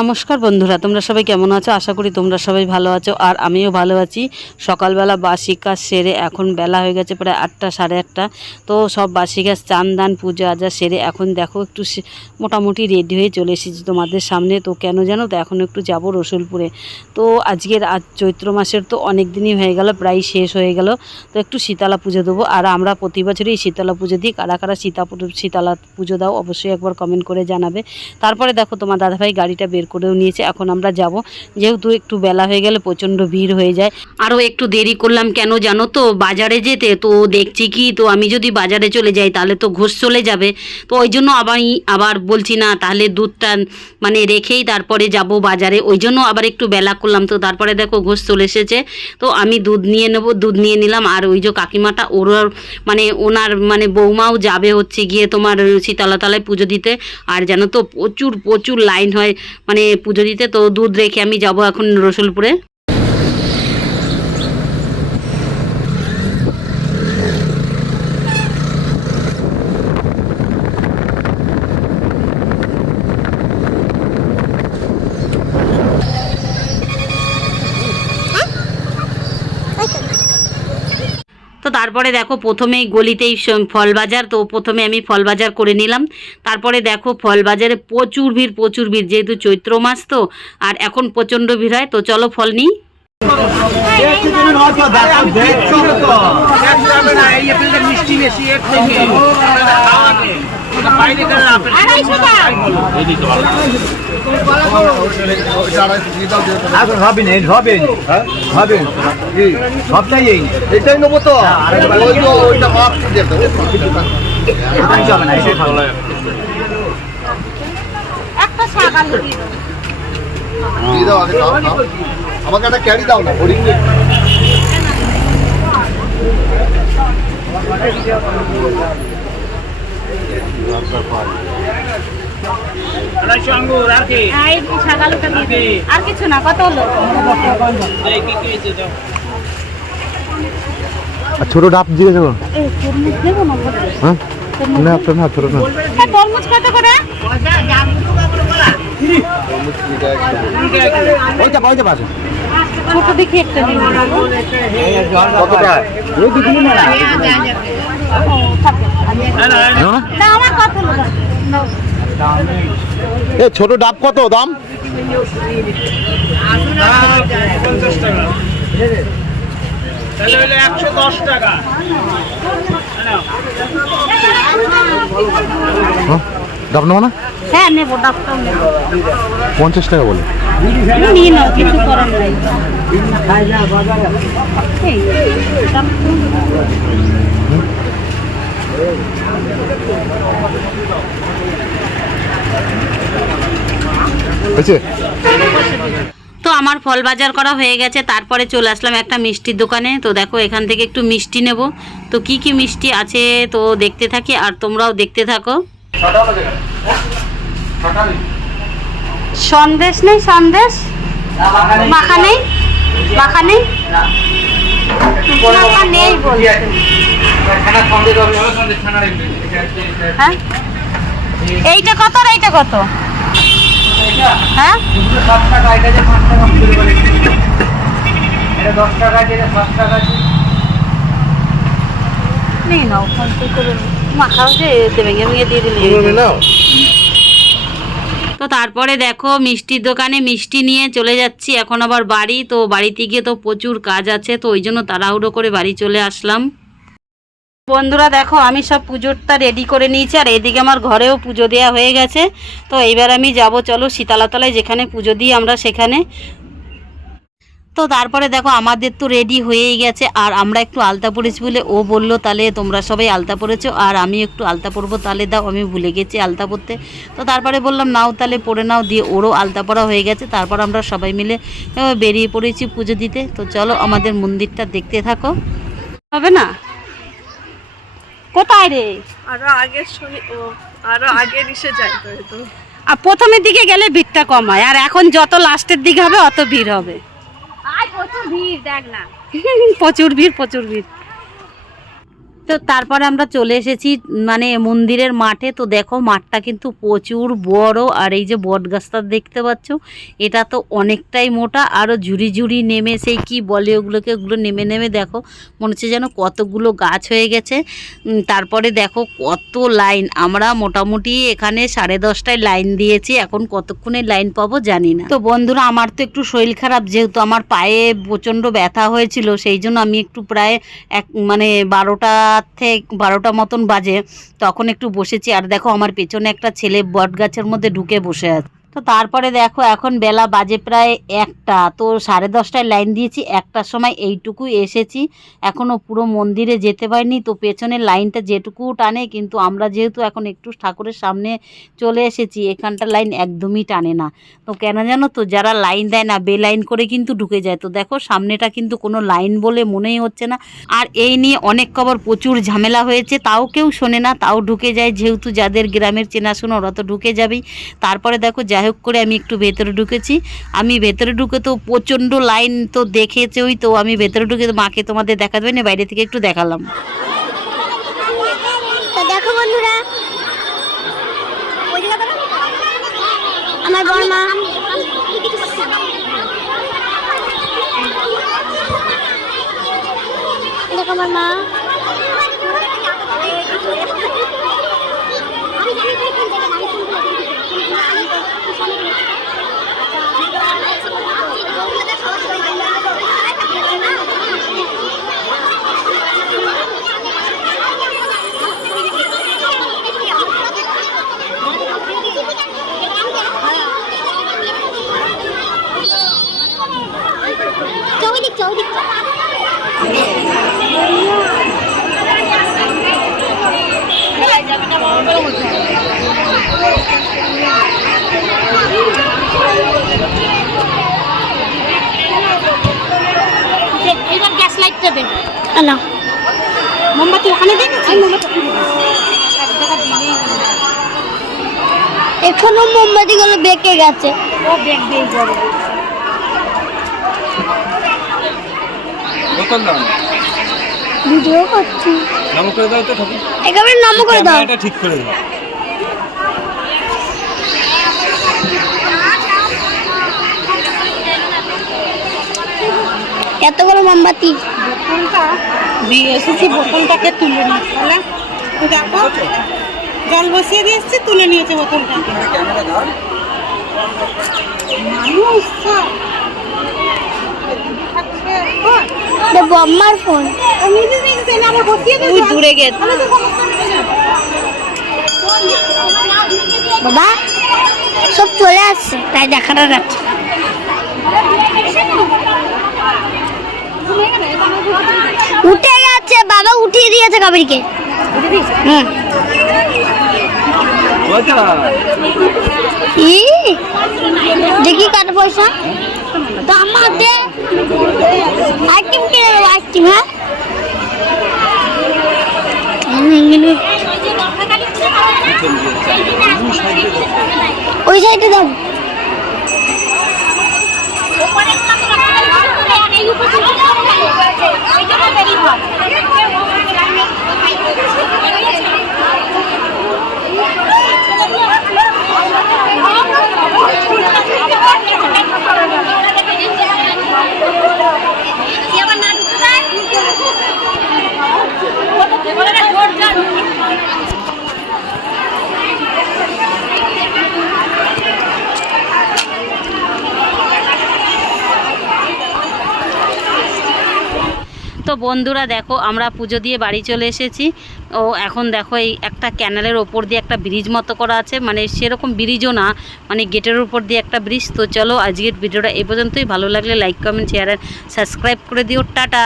নমস্কার বন্ধুরা, তোমরা সবাই কেমন আছো? আশা করি তোমরা সবাই ভালো আছো আর আমিও ভালো আছি। সকালবেলা বাসি কাজ সেরে এখন বেলা হয়ে গেছে প্রায় আটটা, সাড়ে আটটা। তো সব বাসি কাজ, চান দান, পুজো আজা সেরে এখন দেখো একটু মোটামুটি রেডি হয়ে চলে এসেছি তোমাদের সামনে। তো কেন জানো তো, এখন একটু যাব রসুলপুরে। তো আজকের আজ চৈত্র মাসের তো অনেক দিনই হয়ে গেল, প্রায় শেষ হয়ে গেল। তো একটু শীতলা পুজো দেবো। আর আমরা প্রতি বছরই শীতলা পুজো দিই। কারা কারা শীতা শীতলা পুজো দাও অবশ্যই একবার কমেন্ট করে জানাবে। তারপরে দেখো তোমার দাদাভাই গাড়িটা করেও নিয়েছে। এখন আমরা যাব। যেহেতু একটু বেলা হয়ে গেলে প্রচণ্ড ভিড় হয়ে যায়। আরও একটু দেরি করলাম কেন জানো তো? বাজারে যেতে তো দেখছি কি? তো আমি যদি বাজারে চলে যাই তাহলে তো ঘোষ চলে যাবে। তো ওই জন্য আবার আবার বলছি না, তাহলে দুধটা মানে রেখেই তারপরে যাব বাজারে। ওই জন্য আবার একটু বেলা করলাম। তো তারপরে দেখো ঘোষ চলে এসেছে। তো আমি দুধ নিয়ে নেব, দুধ নিয়ে নিলাম। আর ওই যে কাকিমাটা ওর মানে ওনার মানে বৌমাও যাবে হচ্ছে গিয়ে তোমার শীতলাতলায় পুজো দিতে। আর জানো তো প্রচুর প্রচুর লাইন হয়। মানে পুজো দিতে তো দুধ রেখে আমি যাব এখন রসুলপুরে। তারপরে দেখো প্রথমেই গলিতেই ফল বাজার তো প্রথমে আমি ফল বাজার করে নিলাম। তারপরে দেখো ফল বাজারে প্রচুর ভিড় প্রচুর ভিড়। যেহেতু চৈত্র মাস তো, আর এখন প্রচণ্ড ভিড় হয়, তো চলো ফল নিই। মিষ্টি থেকে এখন হবেন এই হবেন হবেন এই সবটাই এই। এটাই নেব তো। ওই ওইটা মাপ দেখো না এটাই ভালো লাগে দিয়ে দাও আগে আমাকে একটা ক্যারি দাও না হরিণ আড়াইশো আঙ্গুর আর কি? এই দিয়ে আর কিছু না কত হলো? কি কি হয়েছে দাও আর ছোট ডাব দিয়ে দেবো। তরমুজ না কত? হ্যাঁ? না আপনার না ছোট না। হ্যাঁ, তরমুজ কত করে? ওইটা ওইটা পাশে। ছোট দেখি একটা দিন কতটা ওই দিকে না না না। না আমার কত হলো? এই ছোট ডাব কত দাম। হ্যাঁ ডাব নেব না? হ্যাঁ নেব ডাক্তার নেব। পঞ্চাশ টাকা বলে। নিয়ে নাও কিছু করার নাই। এই, দাম তো। হয়েছে? তো আমার ফল বাজার করা হয়ে গেছে, তারপরে চলে আসলাম একটা মিষ্টির দোকানে। তো দেখো, এখান থেকে একটু মিষ্টি নেব। তো কি কি মিষ্টি আছে তো দেখতে থাকি, আর তোমরাও দেখতে থাকো। সন্দেশ নেই, সন্দেশ? মাখা নেই? মাখা নেই? হ্যাঁ? এইটা কত আর এইটা কত? হ্যাঁ? নিয়ে নাও ফোন করে মাখাও যে ভেঙে ভেঙে দিয়ে দিলে। নাও। তো তারপরে দেখো মিষ্টির দোকানে মিষ্টি নিয়ে চলে যাচ্ছি। এখন আবার বাড়ি তো বাড়িতে গিয়ে তো প্রচুর কাজ আছে তো ওই জন্য তাড়াহুড়ো করে বাড়ি চলে আসলাম। বন্ধুরা দেখো, আমি সব পুজোরটা রেডি করে নিয়েছি, আর এদিকে আমার ঘরেও পুজো দেওয়া হয়ে গেছে। তো এইবার আমি যাব, চলো শীতলাতলায় যেখানে পুজো দিই আমরা সেখানে। তো তারপরে দেখো, আমাদের তো রেডি হয়েই গেছে, আর আমরা একটু আলতা পরেছি বলে ও বলল, তাহলে তোমরা সবাই আলতা পরেছো, আর আমি একটু আলতা পরবো, তাহলে দাও, আমি ভুলে গেছি আলতা পরতে। তো তারপরে বললাম, নাও তাহলে পরে নাও। দিয়ে ওরও আলতা পরা হয়ে গেছে, তারপর আমরা সবাই মিলে বেরিয়ে পড়েছি পুজো দিতে। তো চলো আমাদের মন্দিরটা দেখতে থাকো। হবে না? কোথায় রে? আরও আগের শুনি ও আরও আগে ইসে যাই তো তো। আর প্রথমের দিকে গেলে ভিড়টা কম হয় আর এখন যত লাস্টের দিকে হবে অত ভিড় হবে। আয় প্রচুর ভিড় দেখ না। প্রচুর ভিড় প্রচুর ভিড়। তো তারপরে আমরা চলে এসেছি মানে মন্দিরের মাঠে। তো দেখো মাঠটা কিন্তু প্রচুর বড়, আর এই যে বট গাছটা দেখতে পাচ্ছ, এটা তো অনেকটাই মোটা আরও ঝুড়ি ঝুড়ি নেমে সেই কি বলে ওগুলোকে, ওগুলো নেমে নেমে দেখো, মনে হচ্ছে যেন কতগুলো গাছ হয়ে গেছে। তারপরে দেখো কত লাইন, আমরা মোটামুটি এখানে সাড়ে দশটায় লাইন দিয়েছি, এখন কতক্ষণে লাইন পাবো জানি না। তো বন্ধুরা, আমার তো একটু শরীর খারাপ, যেহেতু আমার পায়ে প্রচণ্ড ব্যথা হয়েছিল, সেই জন্য আমি একটু প্রায় এক মানে বারোটা থেকে বারোটা মতন বাজে, তখন একটু বসেছি। আর দেখো, আমার পেছনে একটা ছেলে বট গাছের মধ্যে ঢুকে বসে আছে। তো তারপরে দেখো, এখন বেলা বাজে প্রায় একটা। তো সাড়ে দশটায় লাইন দিয়েছি, একটার সময় এইটুকু এসেছি। এখনও পুরো মন্দিরে যেতে পারিনি, তো পেছনের লাইনটা যেটুকু টানে, কিন্তু আমরা যেহেতু এখন একটু ঠাকুরের সামনে চলে এসেছি এখানটার লাইন একদমই টানে না। তো কেন জানো তো, যারা লাইন দেয় না বে লাইন করে কিন্তু ঢুকে যায়। তো দেখো, সামনেটা কিন্তু কোনো লাইন বলে মনেই হচ্ছে না। আর এই নিয়ে অনেক খবর প্রচুর ঝামেলা হয়েছে, তাও কেউ শোনে না, তাও ঢুকে যায়। যেহেতু যাদের গ্রামের চেনাশোনা ওরা তো ঢুকে যাবেই। তারপরে দেখো যাই হোক করে আমি একটু ভেতরে ঢুকেছি। আমি ভেতরে ঢুকে তো প্রচণ্ড লাইন তো দেখেছে ওই তো, আমি ভেতরে ঢুকে মাকে তোমাদের দেখা দেবে না বাইরে থেকে একটু দেখালাম। দেখো বন্ধুরা। দেখো মা। লাইটটা না। মোমবাতি ওখানে দেখেছি। এখনও মোমবাতি গুলো বেঁকে গেছে। ও বেগ যাবে। ভিডিও করছি। নাম করে দাও তো ঠাকুর। একেবারে নাম করে দাও। এটা ঠিক করে দাও। এতগুলো মোমবাতি। বোতলটা দিয়ে এসেছি বোতলটাকে তুলে নিই তাহলে দেখো জল বসিয়ে দিয়ে এসেছি তুলে নিয়েছে ধর মানুষ বম্মার ফোন। বসিয়ে। দূরে গেছে। বাবা সব চলে আসছে তাই দেখাটা যাচ্ছে। উঠে গেছে, বাবা উঠিয়ে দিয়েছে কাবিরকে। হুম। দেখি কার পয়সা। তো আমার হ্যাঁ? ওই সাইডে দাও। anyone. তো বন্ধুরা দেখো, আমরা পুজো দিয়ে বাড়ি চলে এসেছি। ও এখন দেখো এই একটা ক্যানেলের ওপর দিয়ে একটা ব্রিজ মতো করা আছে। মানে সেরকম ব্রিজও না মানে গেটের উপর দিয়ে একটা ব্রিজ। তো চলো আজকের ভিডিওটা এ পর্যন্তই। ভালো লাগলে লাইক কমেন্ট শেয়ার সাবস্ক্রাইব করে দিও। টাটা!